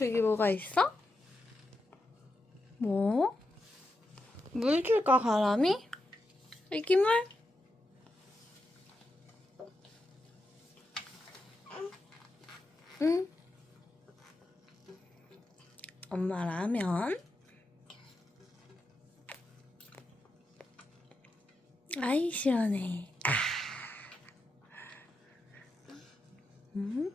저기 뭐가 있어? 뭐? 물 줄까, 가람이? 애기물? 응. 엄마 라면? 아이, 시원해. 아. 음?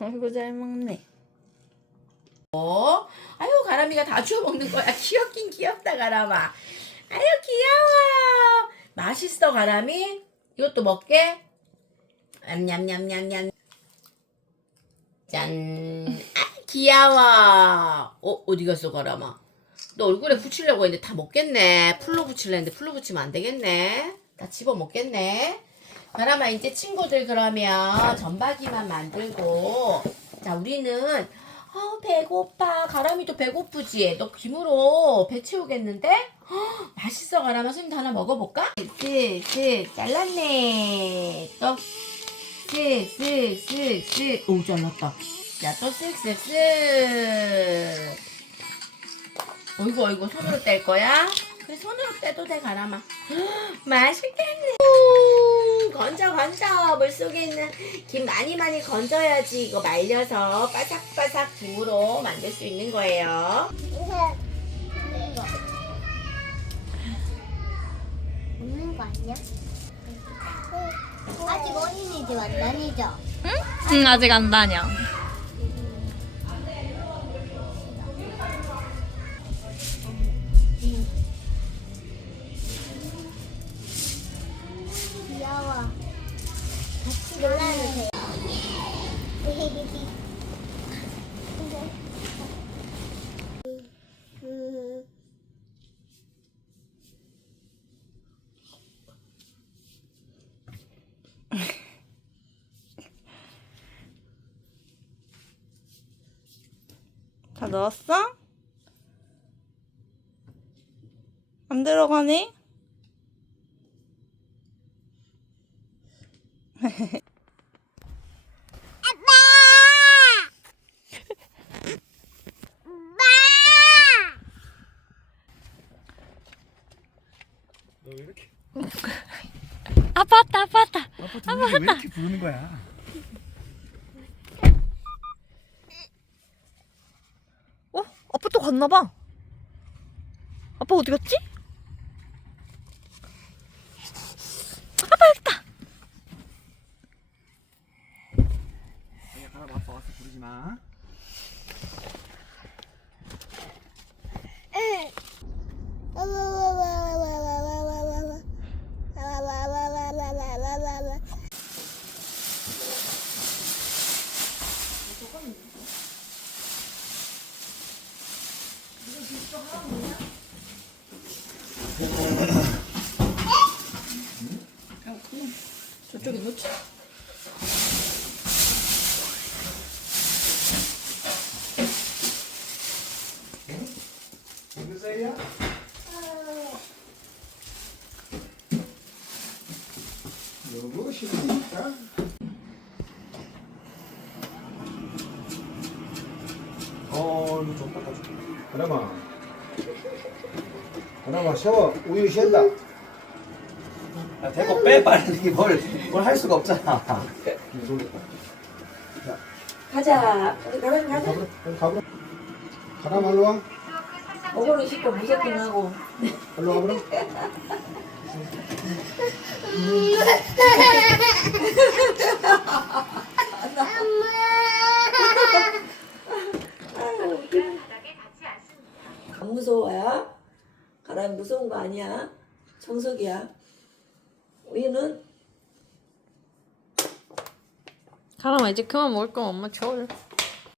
아이고, 잘 먹네. 어? 아유 가람이가 다 주워 먹는 거야. 귀엽긴 귀엽다 가람아. 아유 귀여워. 맛있어 가람이? 이것도 먹게? 냠냠냠냠냠. 짠. 아 귀여워. 어 어디 갔어 가람아? 너 얼굴에 붙이려고 했는데 다 먹겠네. 풀로 붙이려 했는데 풀로 붙이면 안 되겠네. 다 집어 먹겠네. 가람아 이제 친구들 그러면 전박이만 만들고. 자 우리는 아 배고파. 가람이도 배고프지. 너 김으로 배 채우겠는데? 헉, 맛있어. 가람아 선생님도 하나 먹어볼까? 쓱쓱 잘랐네. 또 쓱쓱쓱쓱 오 잘랐다. 야또 쓱쓱쓱 어이구 어이구. 손으로 뗄 거야? 그래 손으로 떼도 돼 가람아. 헉, 맛있겠네 우, 건져 건져 물속에 있는 김 많이 많이 건져야지 이거 말려서 바삭바삭 김으로 만들 수 있는 거예요. 없는 거 아니야? 아직 어린이집 안 다니죠? 응, 아직 안 다녀. 다 넣었어? 안 들어가네? 너 왜 이렇게 아팠다, 아팠다. 아빠 동생이 왜 이렇게 부르는 거야? 어? 아빠 또 갔나봐. 아빠 어디 갔지? 아빠 여기다. 아니야 가라 아빠 와서 부르지 마. 저쪽에 놓자. 어. 그나마. 그나마 샤워, 우유 쉰다. 야, 대고 빼 빨리 이게 뭘 뭘 할 수가 없잖아. 가자. 우리 가람 가자. 가보라, 가보라. 가라 말로 와. 어거로 씻고 무섭긴 하고. 말로 와보라. 안 무서워요? 가람 무서운 거 아니야? 정석이야. 우유는 가람아 이제 그만 먹을 거면 엄마 줘.